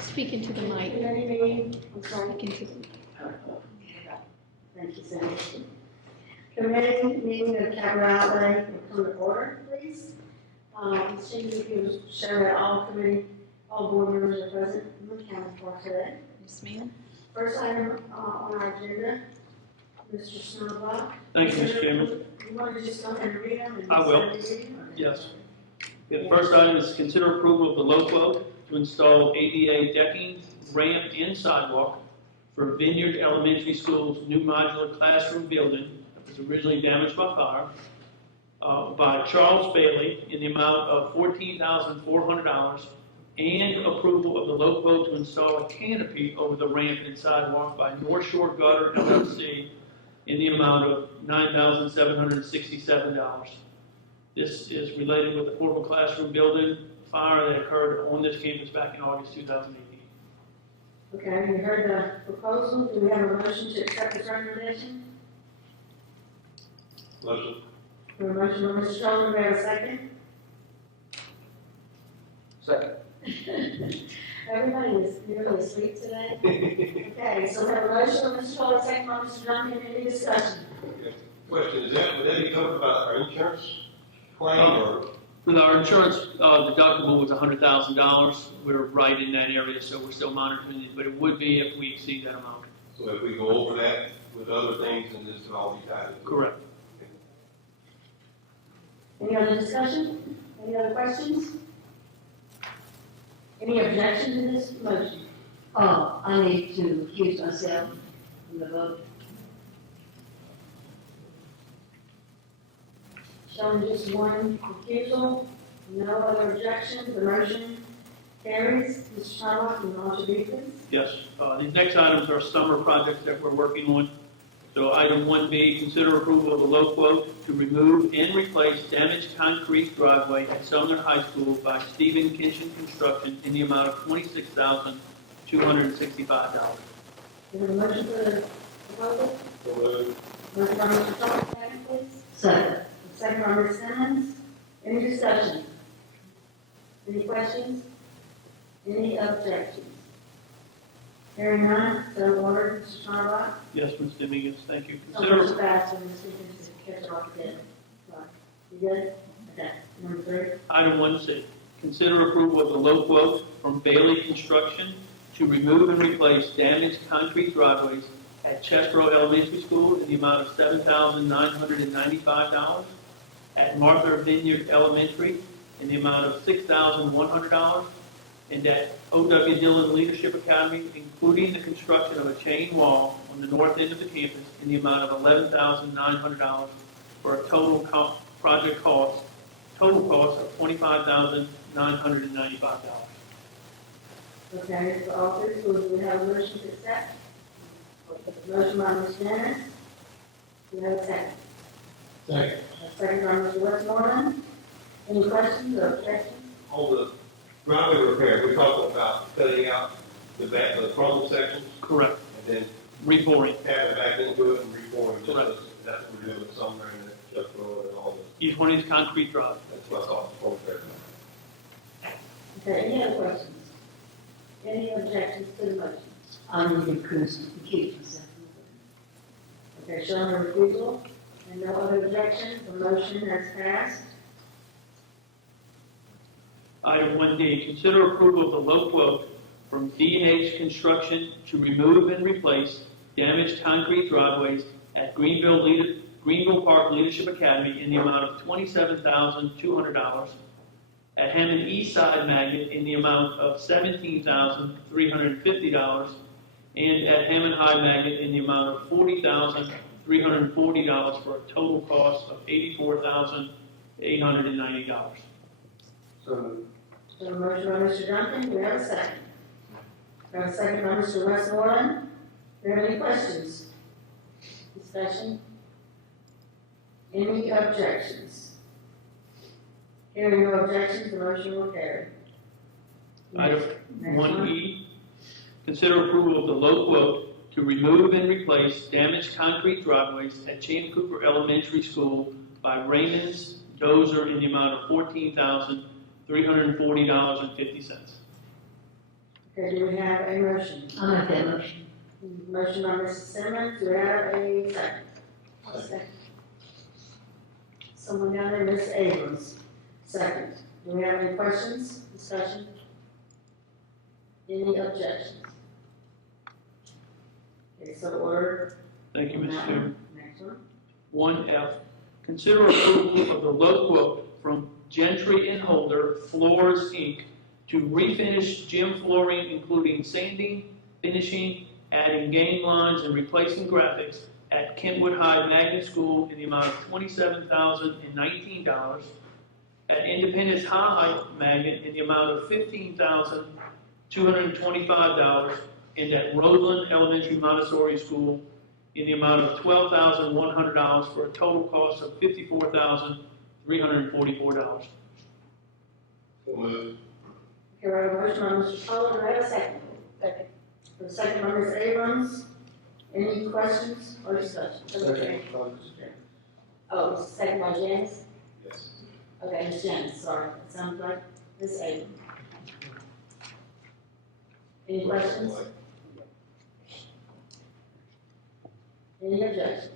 Speak into the mic. Committee meeting, I'm sorry. Speak into the mic. Thank you, Cindy. Committee meeting of capital outlay will come to order, please. Cindy, if you show that all board members are present in the council for today. Yes, ma'am. First item on our agenda, Mr. Snowball. Thank you, Mr. Chairman. You want to just go ahead and read them? And I will. say the reading? Yes. The first item is consider approval of the low quote to install ADA decking, ramp, and sidewalk for Vineyard Elementary School's new modular classroom building that was originally damaged by fire by Charles Bailey in the amount of $14,400 and approval of the low quote to install a canopy over the ramp and sidewalk by North Shore Gutter LLC in the amount of $9,767. This is related with the portable classroom building fire that occurred on this campus back in August 2018. Okay, you heard the proposal. Do we have a motion to accept this recommendation? Motion. A motion by Mr. Sheldon, do we have a second? Second. Everybody is nearly asleep today. Okay, so we have a motion by Mr. Sheldon, second by Mr. Duncan. Any discussion? Question, would that be covered by our insurance claim or? With our insurance deductible was $100,000. We're right in that area, so we're still monitoring it, but it would be if we exceed that amount. So if we go over that with other things, then this will all be tied in? Correct. Any other discussion? Any other questions? Any objections to this motion? Oh, I need to recuse myself from the vote. Showing just one refusal, no other objections, the motion carries. Mr. Shylock, you want to read this? Yes. These next items are summer projects that we're working on. So item 1B, consider approval of a low quote to remove and replace damaged concrete driveway at Sumner High School by Stephen Kinchin Construction in the amount of $26,265. Is there a motion for the proposal? Motion by Mr. Shylock, second please. Second. Second by Ms. Simmons. Any discussion? Any questions? Any objections? Hearing none, so ordered. Mr. Shylock. Yes, Ms. Dominguez, thank you. So much faster than the students catch it off again. You good? Okay. Number 3. Item 1C, consider approval of the low quote from Bailey Construction to remove and replace damaged concrete driveways at Chestro Elementary School in the amount of $7,995, at Martha Vineyard Elementary in the amount of $6,100, and at O.W. Dillon Leadership Academy, including the construction of a chain wall on the north end of the campus in the amount of $11,900 for a total project cost of $25,995. Okay, for all three schools, we have a motion to accept. Motion by Ms. Dennis. Do you have a second? Second. A second by Mr. Westmoreland. Any questions or objections? On the driveway repair, we talked about cutting out the back, the frontal sections, Correct. and then Reboring. tapping back into it and reforming, just Correct. as that's what we're doing somewhere in the Chuck Road and all that. Each one is concrete drive. That's what I thought, before we Okay, any other questions? Any objections to the motion? I need to recuse myself. Okay, showing a refusal and no other objection, the motion has passed. Item 1D, consider approval of the low quote from D&H Construction to remove and replace damaged concrete driveways at Greenville Park Leadership Academy in the amount of $27,200, at Hammond East Side Magnet in the amount of $17,350, and at Hammond High Magnet in the amount of $40,340 for a total cost of $84,890. So, So a motion by Mr. Duncan, do we have a second? We have a second by Mr. Westmoreland. Do you have any questions? Discussion? Any objections? Hearing no objections, the motion will carry. Item Next 1E, consider approval of the low quote to remove and replace damaged concrete driveways at Chan Cooper Elementary School by Raymond's Dozer in the amount of $14,340.50. Okay, do we have a motion? I'll make that motion. Motion by Mrs. Simmons, do we have a second? Second. Someone down there, Ms. Abrams, second. Do we have any questions, discussion? Any objections? Okay, so order. Thank you, Mr. Chairman. Next one. 1F, consider approval of the low quote from Gentry and Holder Floors, Inc. to refinish gym flooring, including sanding, finishing, adding game lines, and replacing graphics at Kentwood High Magnet School in the amount of $27,019, at Independence High Magnet in the amount of $15,225, and at Roseland Elementary Montessori School in the amount of $12,100 for a total cost of $54,344. So moved. Okay, we have a motion by Mr. Fuller, do I have a second? Second. The second by Ms. Abrams. Any questions or discussion? Okay. Oh, second by Janice? Yes. Okay, Ms. Janice, sorry, it sounds like Ms. Abrams. Any questions? Any objections?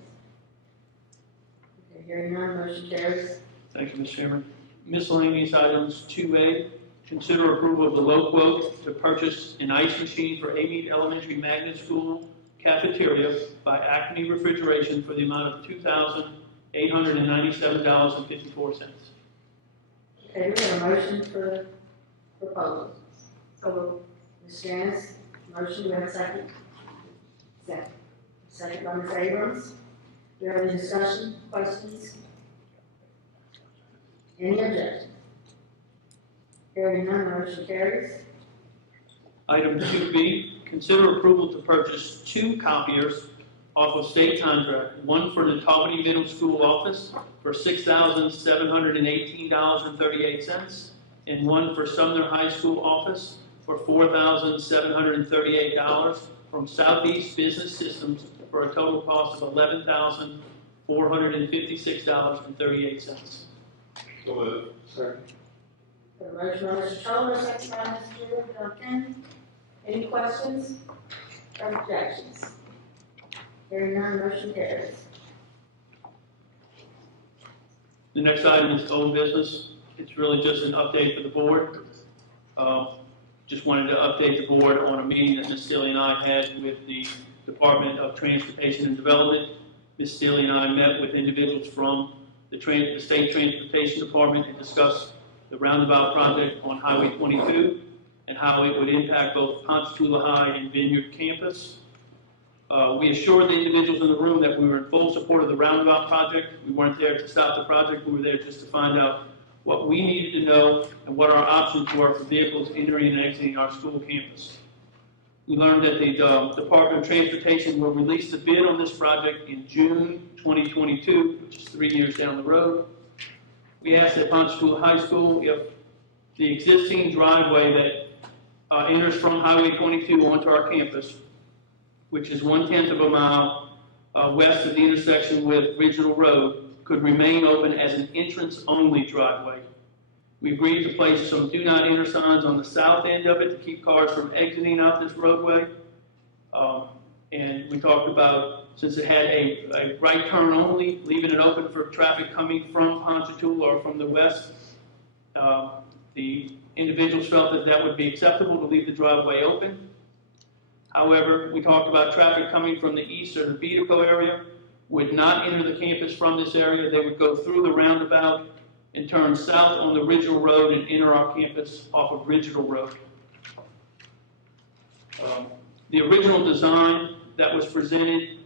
Okay, hearing none, motion carries. Thank you, Mr. Chairman. Miscellaneous items 2A, consider approval of the low quote to purchase an ice machine for Amite Elementary Magnet School cafeteria by Acme Refrigeration for the amount of $2,897.54. Okay, we have a motion for the proposal. So, Ms. Janice, motion, do we have a second? Second. Second by Ms. Abrams. Do you have any discussion, questions? Any objections? Hearing none, motion carries. Item 2B, consider approval to purchase 2 copiers off of state contract, one for the Talbot Middle School office for $6,718.38, and one for Sumner High School office for $4,738 from Southeast Business Systems for a total cost of $11,456.38. So moved. Second. The motion by Mr. Toller, second by Mr. Duncan. Any questions or objections? Hearing none, motion carries. The next item is old business. It's really just an update for the board. Just wanted to update the board on a meeting that Ms. Steele and I had with the Department of Transportation and Development. Ms. Steele and I met with individuals from the State Transportation Department and discussed the roundabout project on Highway 22 and how it would impact both Ponchatoula High and Vineyard campus. We assured the individuals in the room that we were in full support of the roundabout project. We weren't there to stop the project. We were there just to find out what we needed to know and what our options were for vehicles entering and exiting our school campus. We learned that the Department of Transportation will release the bid on this project in June 2022, which is 3 years down the road. We asked at Ponchatoula High School if the existing driveway that enters from Highway 22 onto our campus, which is 1/10 of a mile west of the intersection with Ridgeland Road, could remain open as an entrance-only driveway. We agreed to place some do not enter signs on the south end of it to keep cars from exiting out this roadway. And we talked about, since it had a right turn only, leaving it open for traffic coming from Ponchatoula or from the west. The individuals felt that that would be acceptable to leave the driveway open. However, we talked about traffic coming from the east or the Beatico area would not enter the campus from this area. They would go through the roundabout and turn south on the Ridgeland Road and enter our campus off of Ridgeland Road. The original design that was presented,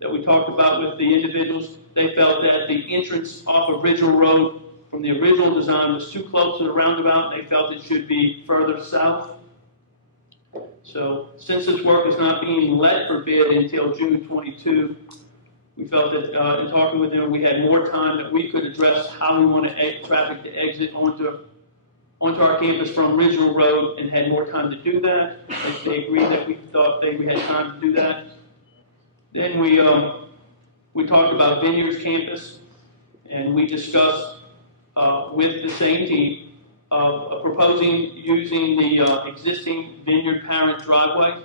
that we talked about with the individuals, they felt that the entrance off of Ridgeland Road from the original design was too close to the roundabout. They felt it should be further south. So since this work is not being let for bid until June 22, we felt that in talking with them, we had more time that we could address how we want traffic to exit onto our campus from Ridgeland Road and had more time to do that. They agreed that we thought we had time to do that. Then we talked about Vineyards campus, and we discussed with the same team proposing using the existing Vineyard Parent driveway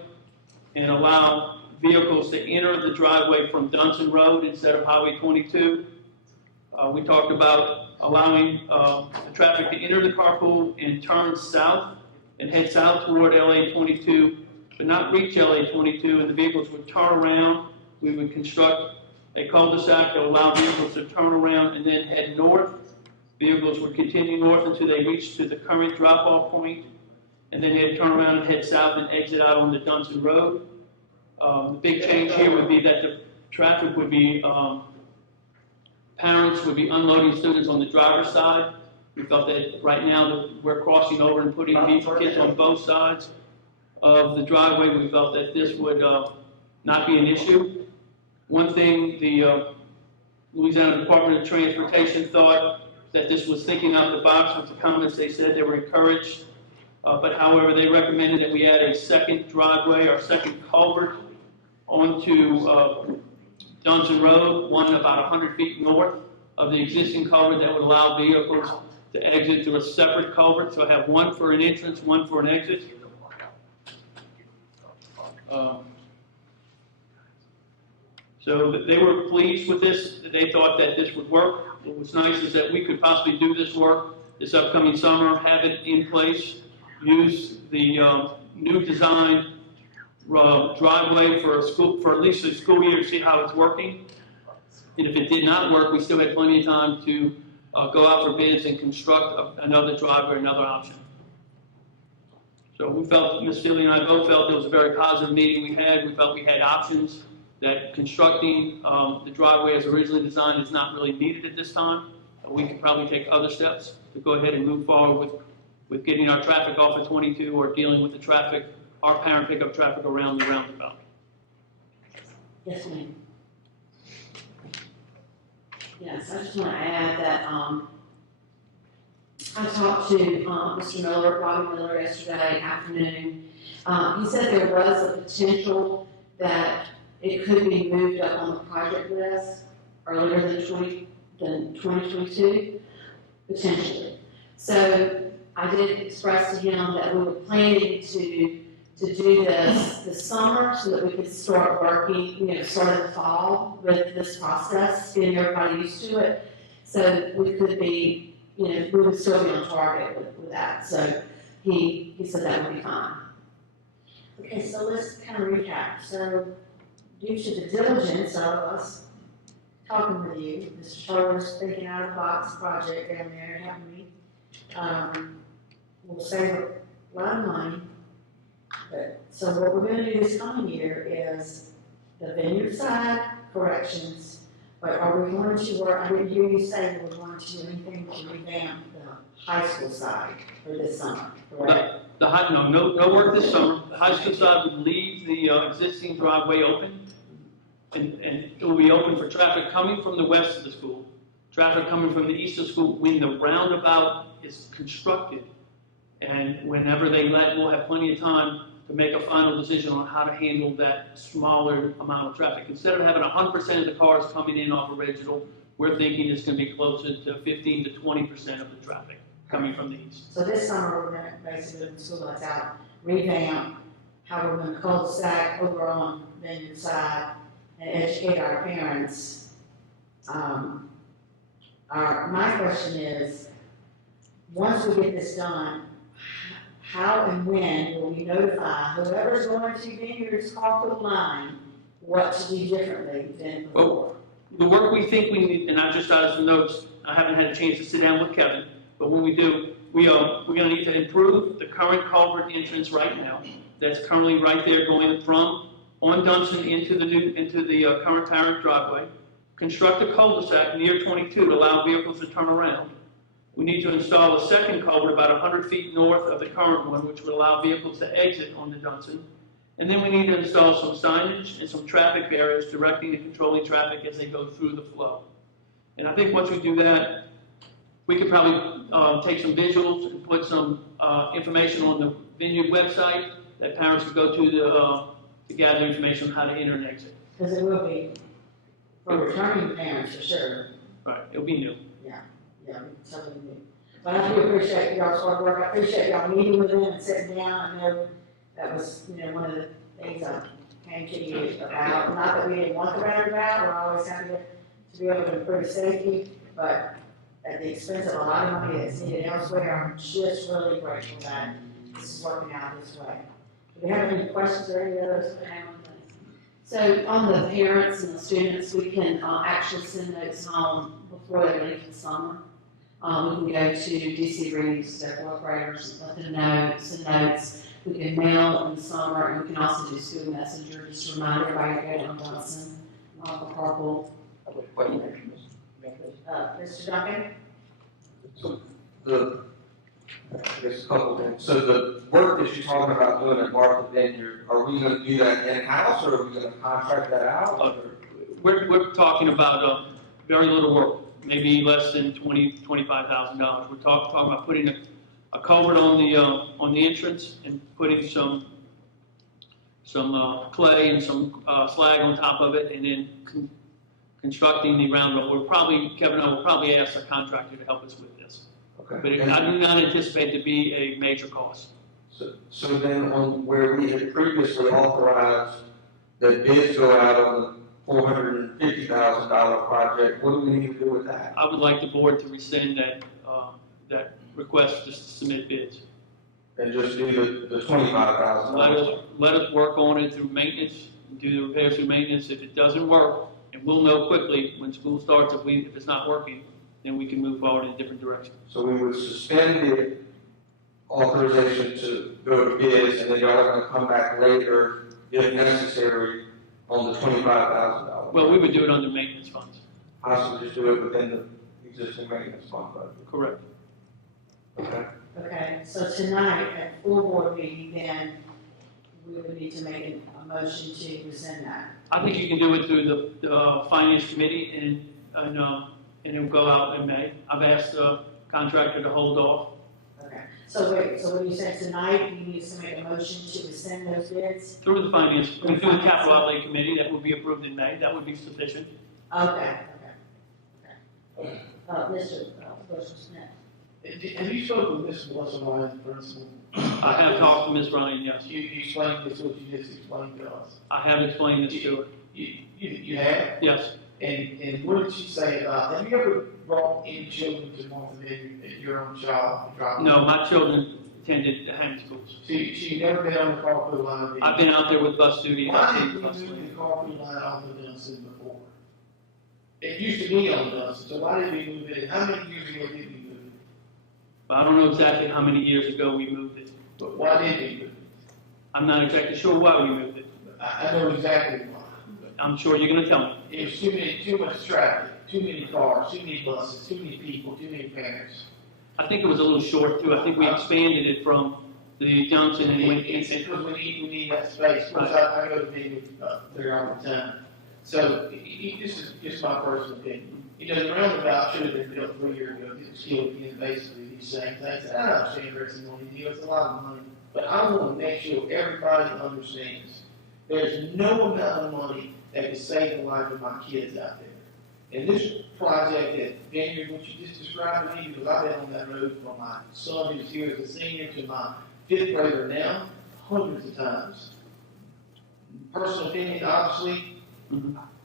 and allow vehicles to enter the driveway from Dunson Road instead of Highway 22. We talked about allowing the traffic to enter the carpool and turn south and head south toward LA 22, but not reach LA 22, and the vehicles would turn around. We would construct a cul-de-sac that would allow vehicles to turn around and then head north. Vehicles would continue north until they reach to the current drop-off point, and then they'd turn around and head south and exit out on the Dunson Road. The big change here would be that the traffic would be, parents would be unloading students on the driver's side. We felt that right now that we're crossing over and putting kids on both sides of the driveway. We felt that this would not be an issue. One thing the Louisiana Department of Transportation thought that this was thinking out the box with the comments they said. They were encouraged, but however, they recommended that we add a second driveway or second culvert onto Dunson Road, one about 100 feet north of the existing culvert that would allow vehicles to exit through a separate culvert. So I have one for an entrance, one for an exit. So they were pleased with this. They thought that this would work. What was nice is that we could possibly do this work this upcoming summer, have it in place, use the new design driveway for a school, for at least a school year to see how it's working. And if it did not work, we still had plenty of time to go out for bids and construct another driveway, another option. So we felt, Ms. Seeley and I both felt it was a very positive meeting we had. We felt we had options, that constructing the driveway as originally designed is not really needed at this time. We could probably take other steps to go ahead and move forward with getting our traffic off at 22 or dealing with the traffic, our parent pickup traffic around the roundabout. Yes, ma'am. Yes, I just want to add that I talked to Mr. Miller, Bobby Miller, yesterday afternoon. He said there was a potential that it could be moved up on the project list earlier than 2022, potentially. So I did express to him that we were planning to do this summer so that we could start working, start in the fall with this process, getting everybody used to it. So we could be, we would still be on target with that. So he said that would be fine. Okay, so let's kind of recap. So due to the diligence of us talking with you, Mr. Schroeder's thinking out of the box project down there, helping me, we'll save a lot of money. But, so what we're gonna do this coming year is the vineyard side corrections, but are we going to work, I didn't hear you say we were going to do anything to revamp the high school side for this summer, correct? No work this summer. The high school side would leave the existing driveway open, and it will be open for traffic coming from the west of the school, traffic coming from the east of the school when the roundabout is constructed. And whenever they let, we'll have plenty of time to make a final decision on how to handle that smaller amount of traffic. Instead of having 100% of the cars coming in off of Original, we're thinking it's going to be closer to 15 to 20% of the traffic coming from the east. So this summer, we're gonna basically, when school lights out, revamp how we're gonna cul-de-sac over on the vineyard side and educate our parents. My question is, once we get this done, how and when will we notify whoever's going to Vineyard's carpool line what to do differently than before? The work we think we need, and I just added some notes, I haven't had a chance to sit down with Kevin, but when we do, we're going to need to improve the current culvert entrance right now. That's currently right there going from on Dunson into the current parent driveway. Construct a cul-de-sac near 22 to allow vehicles to turn around. We need to install a second culvert about 100 feet north of the current one, which would allow vehicles to exit on the Dunson. And then we need to install some signage and some traffic barriers directing and controlling traffic as they go through the flow. And I think once we do that, we could probably take some visuals and put some information on the Vineyard website that parents could go to gather information on how to enter and exit. Because it will be for returning parents for sure. Right, it'll be new. Yeah, totally new. But I do appreciate y'all's hard work, I appreciate y'all meeting with them and sitting down, I know that was, one of the things I came to you about, not that we didn't want the roundabout, we're always happy to be able to improve safety, but at the expense of a lot of money that's needed elsewhere, I'm just really grateful that this is working out this way. Do we have any questions or any others? So on the parents and the students, we can actually send notes home before they leave for the summer. We can go to DC Readings, their fourth graders, and let them know, send notes. We can mail in the summer, and we can also do school messenger, just to remind everybody to go down Johnson, for carpool. Mr. Duncan? So I guess a couple things. So the work that you're talking about doing at Martha Vineyard, are we gonna do that in-house, or are we gonna contract that out? or- We're talking about very little work, maybe less than $25,000. We're talking about putting a culvert on the entrance and putting some clay and some slag on top of it, and then constructing the roundabout. Kevin and I will probably ask a contractor to help us with this. Okay. But I do not anticipate to be a major cost. So then on where we had previously authorized that bids go out on the $450,000 project, what do we need to do with that? I would like the board to rescind that request just to submit bids. And just do the $25,000? Let us work on it through maintenance, do the repairs through maintenance. If it doesn't work, and we'll know quickly when school starts, if it's not working, then we can move forward in a different direction. So we would suspend the authorization to go to bids, and then y'all are gonna come back later, if necessary, on the $25,000? Well, we would do it under maintenance funds. Possibly just do it within the existing maintenance fund budget. Correct. Okay. Okay, so tonight at full board meeting, then we would need to make a motion to rescind that. I think you can do it through the finance committee and it'll go out in May. I've asked the contractor to hold off. Okay, so wait, so when you said tonight, we need to make a motion to rescind those bids? Through the capital outlay committee, that would be approved in May. That would be sufficient. Okay. Mr. Smith? Have you spoken with Ms. Melissa Ryan, principal? I have talked to Ms. Ryan, yes. You explained this, what you just explained to us. I have explained this to her. You have? Yes. And what did she say about that? Have you ever brought any children to Martha Vineyard at your own child? and dropped them? No, my children attended the Hammond schools. So you never been on the carpool line? I've been out there with bus duty. Why did we move the carpool line off of Dunson before? It used to be on Dunson, so why did we move it? How many years ago did we move it? I don't know exactly how many years ago we moved it. But why did we move it? I'm not exactly sure why we moved it. I know exactly why. I'm sure you're gonna tell me. It was too much traffic, too many cars, too many buses, too many people, too many parents. I think it was a little short too. I think we expanded it from the Johnson and went It's because we need that space, because I go to meetings there all the time. So, this is just my personal opinion. The roundabout should have been built 3 years ago, it was still again basically these same things. I understand there's some money deal, it's a lot of money, but I want to make sure everybody understands there's no amount of money that can save the life of my kids out there. And this project at Vineyard, what you just described to me, because I've been on that road from my son who's here as a senior to my 5th grader now, hundreds of times. Personal opinion, obviously,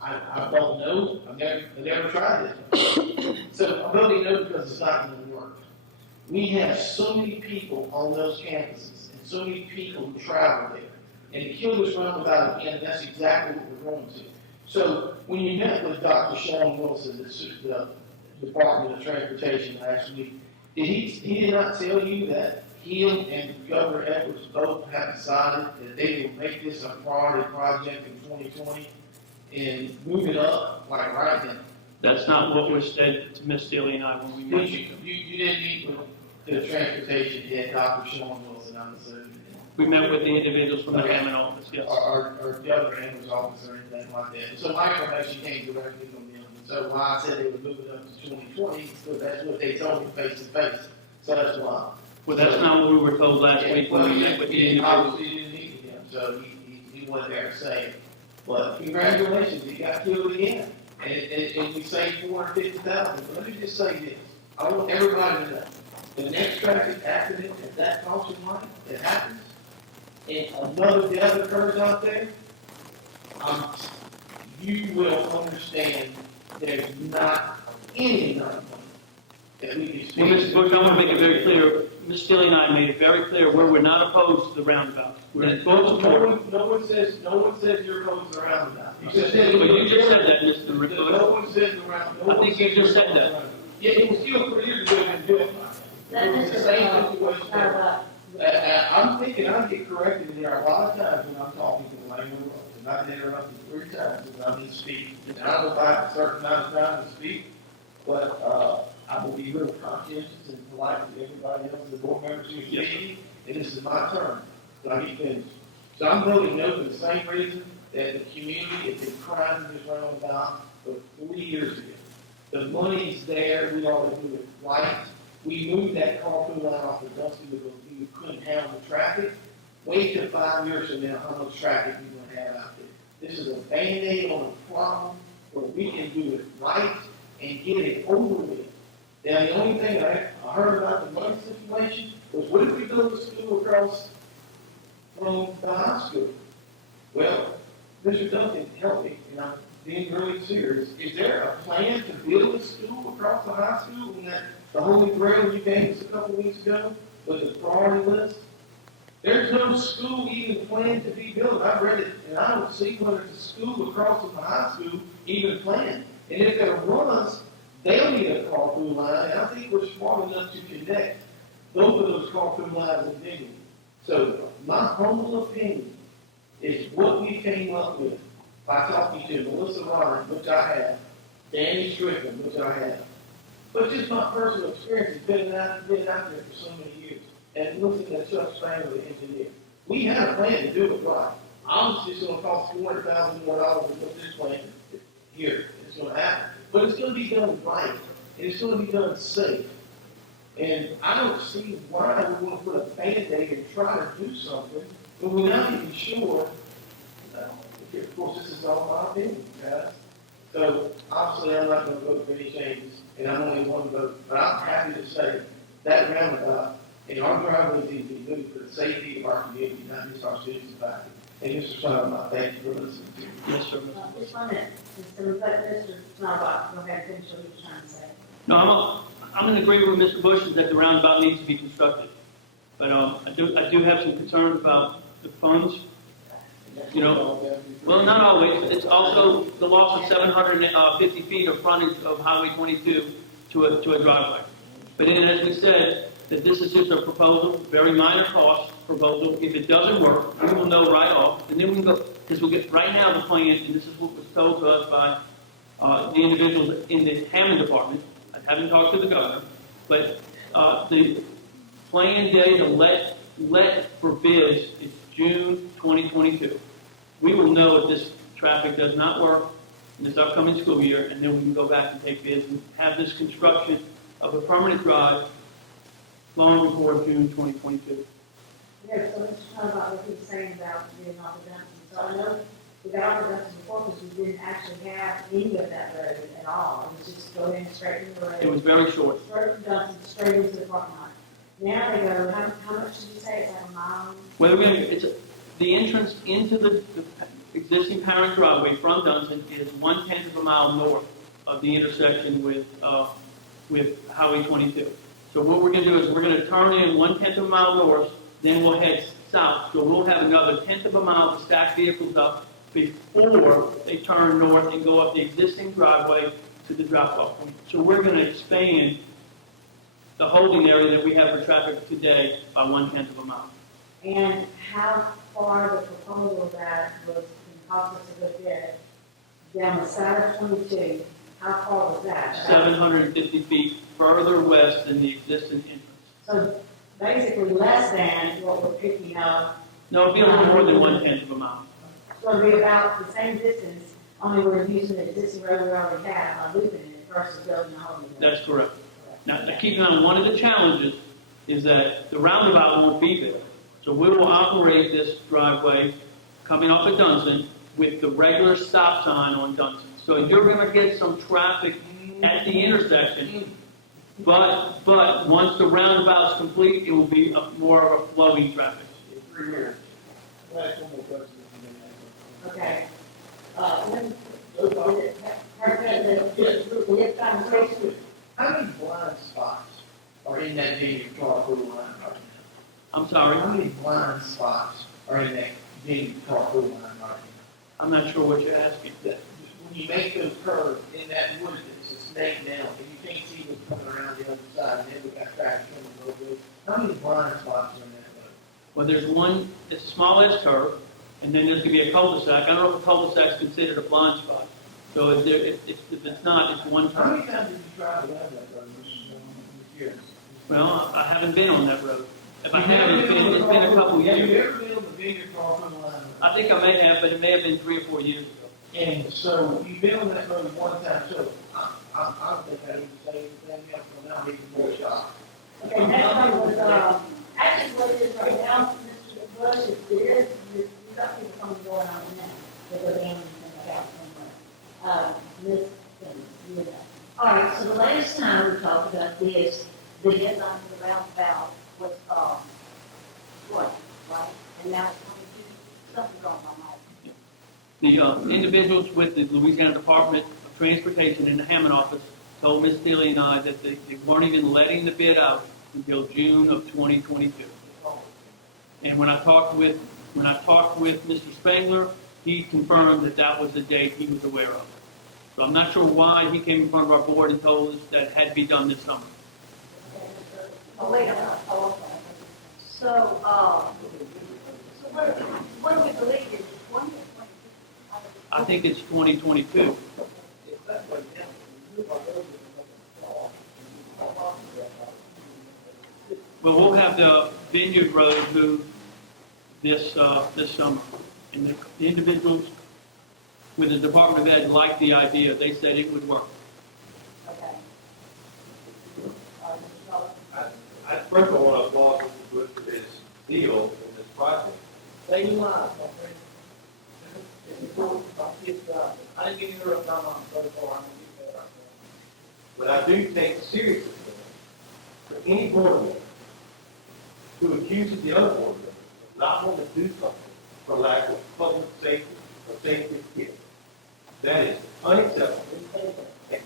I don't know. I've never tried this. So I only know because it's not going to work. We have so many people on those campuses and so many people who travel there. And to kill this roundabout again, that's exactly what we're going to. So when you met with Dr. Sean Wilson, the Department of Transportation last week, he did not tell you that he and Governor Edwards both have decided that they will make this a priority project in 2020 and move it up like right now? That's not what was said to Miss Steele and I when we met. You didn't meet with the transportation head, Dr. Sean Wilson, I'm assuming. We met with the individuals from the Hammond office, yes. Or Governor Edwards' office or anything like that. So my information came directly from them. So why I said they would move it up to 2020, because that's what they told me face to face. So that's why. Well, that's not what we were told last week when we met with the individuals. Obviously, you didn't meet with him, so he wasn't there to say it. But congratulations, you got killed again. And we saved $450,000. But let me just say this. I want everybody to know. the next traffic accident, if that costs you money, it happens, and another death occurs out there, you will understand there's not any amount of money that we can spend. Well, Mr. Bush, I want to make it very clear, Ms. Steele and I made it very clear where we're not opposed to the roundabout. We're opposed to No one says you're opposed to the roundabout. But you just said that, Mr. Bush. No one said the roundabout. I think you just said that. Yeah, it was still 3 years ago when built. That It was the Mr. same situation. Starbuck. I'm thinking I get corrected there a lot of times when I'm talking to the lane of the road. And I've been interrupted 3 times when I'm in speak. And I will buy a certain amount of time to speak, but, I will be real conscientious and polite to everybody else, the board members who Yes, speak, and this is my turn, so I get finished. So I'm voting no for the same reason that the community has been crying this roundabout for 3 years ago. The money's there, we ought to do it right. We moved that carpool line off of Dusty because we couldn't handle the traffic. Wait till 5 years from now, how much traffic we're gonna have out there. This is a Band-Aid on a problem where we can do it right and get it over with. Now, the only thing I heard about the money situation was, what if we build a school across from the high school? Well, Mr. Duncan, help me, and I'm being really serious. Is there a plan to build a school across the high school? And that the Holy Grail you gave us a couple weeks ago was a priority list? There's no school even planned to be built. I've read it, and I don't see whether it's a school across from the high school even planned. And if there was, they'll need a carpool line, and I think we're smart enough to connect both of those carpool lines in Vineyard. So my humble opinion is what we came up with by talking to Melissa Ryan, which I have, Danny Strickland, which I have. But just my personal experience has been out there for so many years, and looking at Chuck Spangler, the engineer. We had a plan to do it right. Obviously, it's gonna cost $400,000 more to put this plan here. It's gonna happen. But it's gonna be done right, and it's gonna be done safe. And I don't see why we wanna put a Band-Aid and try to do something, but we're not even sure. Of course, this is all my opinion, guys. So, obviously, I'm not gonna vote for any changes, and I'm only one vote, but I'm happy to say that roundabout and our driveways need to be moved for the safety of our community, not just our students and faculty. And Mr. Simon, I thank you for listening to me. Yes, sir. Just one minute, Mr. Starbuck, go ahead, finish what you're trying to say. No, I'm in agreement with Mr. Bush that the roundabout needs to be constructed. But I do have some concerns about the funds. You know, well, not always. It's also the loss of 750 feet of frontage of Highway 22 to a driveway. But then, as we said, that this is just a proposal, very minor cost proposal. If it doesn't work, we will know right off, and then we can go, because we'll get right now the plan, and this is what was told to us by the individuals in the Hammond department. I haven't talked to the governor, but the plan day to let for bids is June 2022. We will know if this traffic does not work in this upcoming school year, and then we can go back and take bids and have this construction of a permanent drive long before June 2022. Yeah, so let's talk about what he was saying about getting off the Duncan. So I know we got off the Duncan before because we didn't actually have any of that road at all. It was just going in straight into the road. It was very short. Straight from Duncan, straight into the parking lot. Now they go, how much did you say, it's like a mile? Whether the entrance into the existing parent driveway from Dunson is 1/10 of a mile north of the intersection with Highway 22. So what we're going to do is we're going to turn in 1/10 of a mile north, then we'll head south. So we'll have another 1/10 of a mile to stack vehicles up before they turn north and go up the existing driveway to the drop-off point. So we're going to expand the holding area that we have for traffic today by 1/10 of a mile. And how far the proposal of that was, cost us a good bit, down the side of 22, how far was that? 750 feet further west than the existing entrance. So basically less than what we're picking up. No, it'll be a little more than 1/10 of a mile. So it'll be about the same distance, only we're using the existing road we already have by looping it versus building a whole new road. That's correct. Now, keep in mind, one of the challenges is that the roundabout won't be there. So we will operate this driveway coming off of Dunson with the regular stop sign on Dunson. So you're going to get some traffic at the intersection, But once the roundabout's complete, it will be more of a flowing traffic. 3 years. Last one more question. Okay. President, How many blind spots are in that vineyard carpool line right now? I'm sorry, How many blind spots are in that vineyard carpool line right now? I'm not sure what you're asking. That when you make those curves in that wood, it's a snake down, and you can't see what's coming around the other side, and then we got traffic coming over. How many blind spots are in that road? Well, there's one, it's a small S curve, and then there's gonna be a cul-de-sac. I don't know if a cul-de-sac's considered a blind spot. So if it's not, it's one How turn. many times did you drive around that road this year? Well, I haven't been on that road. If I have, it's been a couple Have you years. ever been on the vineyard carpool line? I think I may have, but it may have been 3 or 4 years ago. And so you've been on that road one time, so I don't think I even say anything else, but now I'm even more shocked. okay, next one was, actually what it is right now, Mr. Bush, is there is, you got people coming going on now, with the van and about somewhere. Miss, you know. All right, so the last time we talked about this, the deadline for the roundabout was, what, right? And now it's coming to, something's on my mind. The individuals with the Louisiana Department of Transportation in the Hammond office told Ms. Steele and I that they weren't even letting the bid out until June of 2022. And when I talked with Mr. Spangler, he confirmed that that was the date he was aware of. So I'm not sure why he came in front of our board and told us that it had to be done this summer. Oh, wait a minute, oh, okay. So, so what do we believe is 20 or 22? I think it's 2022. Well, we'll have the Vineyard Road moved this summer. And the individuals with the Department of Ed liked the idea. They said it would work. Okay. I first of all want to applaud Mr. Bush for his deal in this project. Stay in line, my friend. I didn't give you a time on so far, I'm gonna give that. But I do take seriously for any board member who accuses the other board member of not wanting to do something for lack of public safety or safety of kids. That is unacceptable. And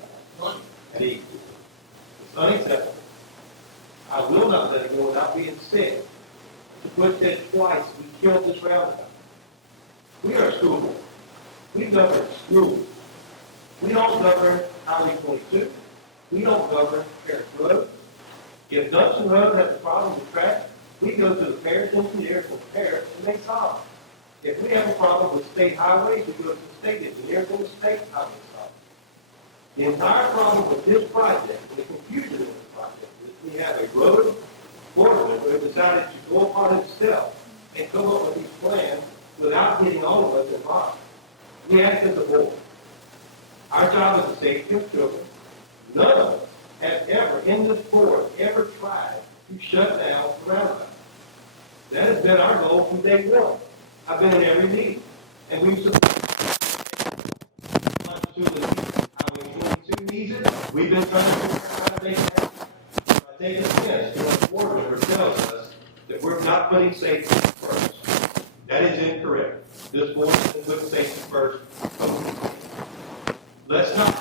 it's unacceptable. I will not let it go without being said. The Bush said twice, we killed this roundabout. We are a school board. We govern schools. We don't govern Highway 22. We don't govern Parish Road. If Dunson Road has a problem with traffic, we go to the parish engineer for Parish and they solve it. If we have a problem with state highways, we go to the state engineer for the state highway solve it. The entire problem with this project, the confusion with this project, is we have a road board member who decided to go upon himself and come up with these plans without getting all of us involved. We asked as a board. Our job is the safety of children. None of us have ever, in this board, ever tried to shut down the roundabout. That has been our goal from day one. I've been in every meeting, and we've supported Highway 22 needs it. We've been trying to make it happen. I take offense when a board member tells us that we're not putting safety first. That is incorrect. This board has put safety first. Let's not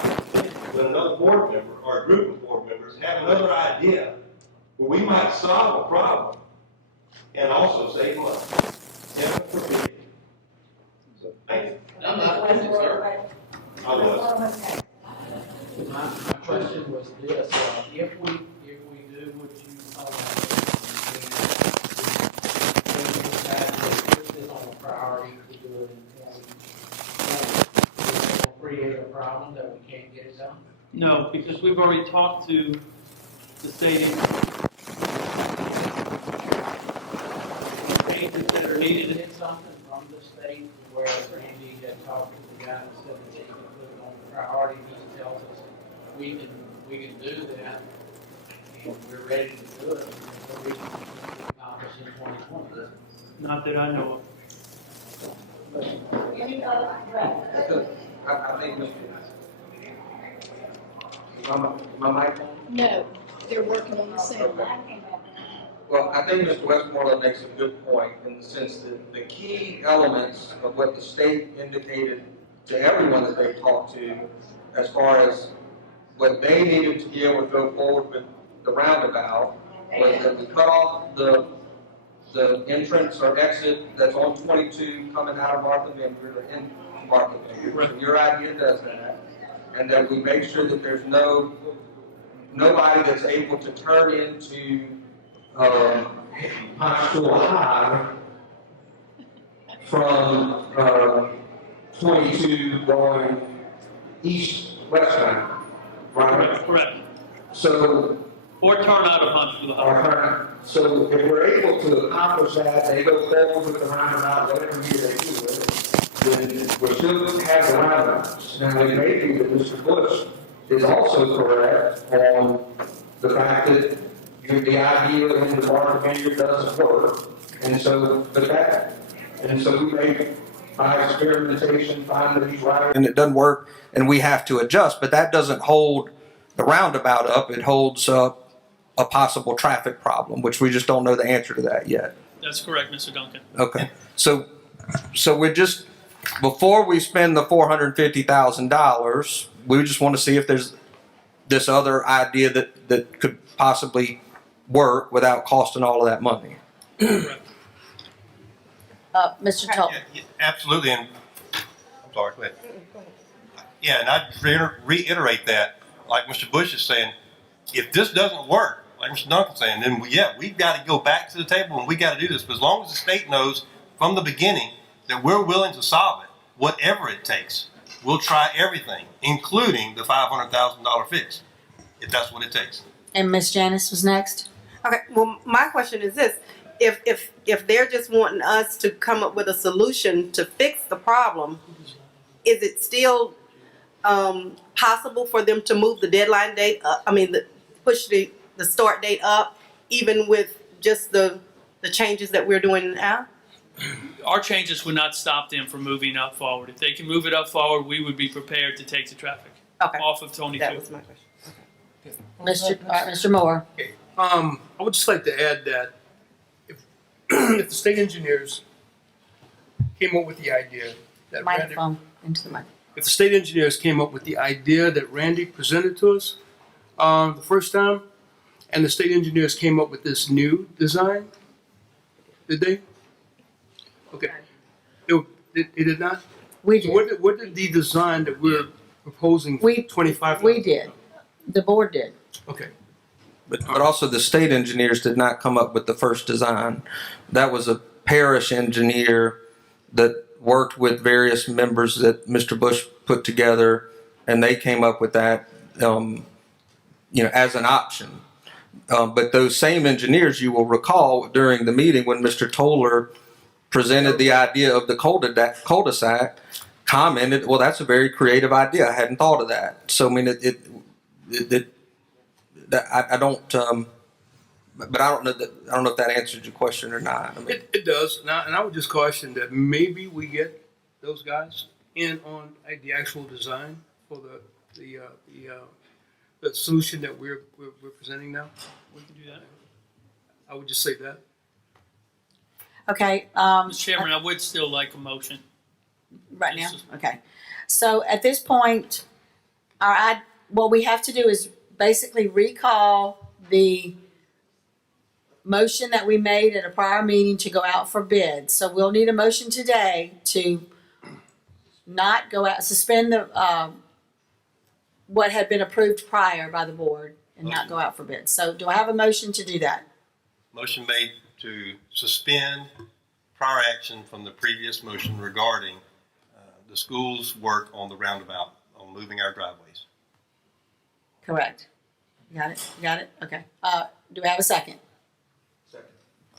when another board member or a group of board members have another idea where we might solve a problem and also save money. Heaven forbid. So, thank you. I'm not listening, sir. I was. My question was this, if we do what you put this on a priority to do it in 2020, will create a problem that we can't get it done? No, because we've already talked to the state agencies that are needed. Get something from the state where Randy had talked to the guy and said that he can put it on the priority, he tells us we can do that, and we're ready to do it, so we can accomplish in 2020. Not that I know of. Any other, right? I think Mr. My mic on? No. they're working on the same. Well, I think Mr. Westmoreland makes a good point in the sense that the key elements of what the state indicated to everyone that they talked to, as far as what they needed to be able to go forward with the roundabout, was that we cut off the entrance or exit that's on 22 coming out of Martha Vineyard or into Martha Vineyard. So your idea does that, and that we make sure that there's nobody that's able to turn into Ponchatoula High from 22 going east-westbound, right? Correct. So, Or turn out of Huntsville. so if we're able to accomplish that, they go forward with the roundabout, whatever year they do it, then we're still have the roundabouts. Now, it may be that Mr. Bush is also correct on the fact that the idea in the Martha Vineyard doesn't work, and so we may, by experimentation, find that he's right, and it doesn't work, and we have to adjust. But that doesn't hold the roundabout up; it holds up a possible traffic problem, which we just don't know the answer to that yet. That's correct, Mr. Duncan. Okay, so we're just, before we spend the $450,000, we just want to see if there's this other idea that could possibly work without costing all of that money. Mr. Toll. Yeah, absolutely, and I'm sorry, go ahead. Yeah, and I'd reiterate that, like Mr. Bush is saying, if this doesn't work, like Mr. Duncan's saying, then we've got to go back to the table and we got to do this. But as long as the state knows from the beginning that we're willing to solve it, whatever it takes, we'll try everything, including the $500,000 fix, if that's what it takes. And Ms. Janice was next. Okay, well, my question is this. If they're just wanting us to come up with a solution to fix the problem, is it still possible for them to move the deadline date up? Push the start date up, even with just the changes that we're doing now? Our changes would not stop them from moving up forward. If they can move it up forward, we would be prepared to take the traffic off of 22. That was my question. Mr. Moore. Okay. I would just like to add that if the state engineers came up with the idea that Microphone into the mic. if the state engineers came up with the idea that Randy presented to us the first time, and the state engineers came up with this new design, did they? Okay. It did not? We So did. what did the design that we're proposing, We- 25? We did. The board did. Okay. But also the state engineers did not come up with the first design. That was a parish engineer that worked with various members that Mr. Bush put together, and they came up with that, as an option. But those same engineers, you will recall during the meeting when Mr. Toller presented the idea of the cul-de-sac, commented, well, that's a very creative idea. I hadn't thought of that. So, I don't know if that answered your question or not. It does, and I would just caution that maybe we get those guys in on the actual design for the solution that we're presenting now. We can do that. I would just say that. Okay. Mr. Chairman, I would still like a motion. Right now? Okay. So at this point, what we have to do is basically recall the motion that we made at a prior meeting to go out for bid. So we'll need a motion today to not go out, suspend the, what had been approved prior by the board and not go out for bid. So do I have a motion to do that? Motion made to suspend prior action from the previous motion regarding the school's work on the roundabout, on moving our driveways. Correct. Got it? Got it? Okay. Do we have a second? Second.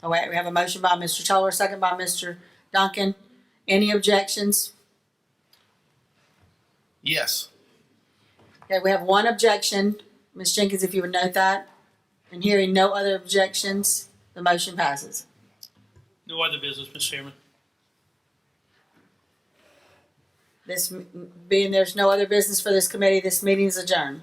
Oh, wait, we have a motion by Mr. Toller, second by Mr. Duncan. Any objections? Yes. Okay, we have one objection. Ms. Jenkins, if you would note that. And hearing no other objections, the motion passes. No other business, Mr. Chairman. Being there's no other business for this committee, this meeting is adjourned.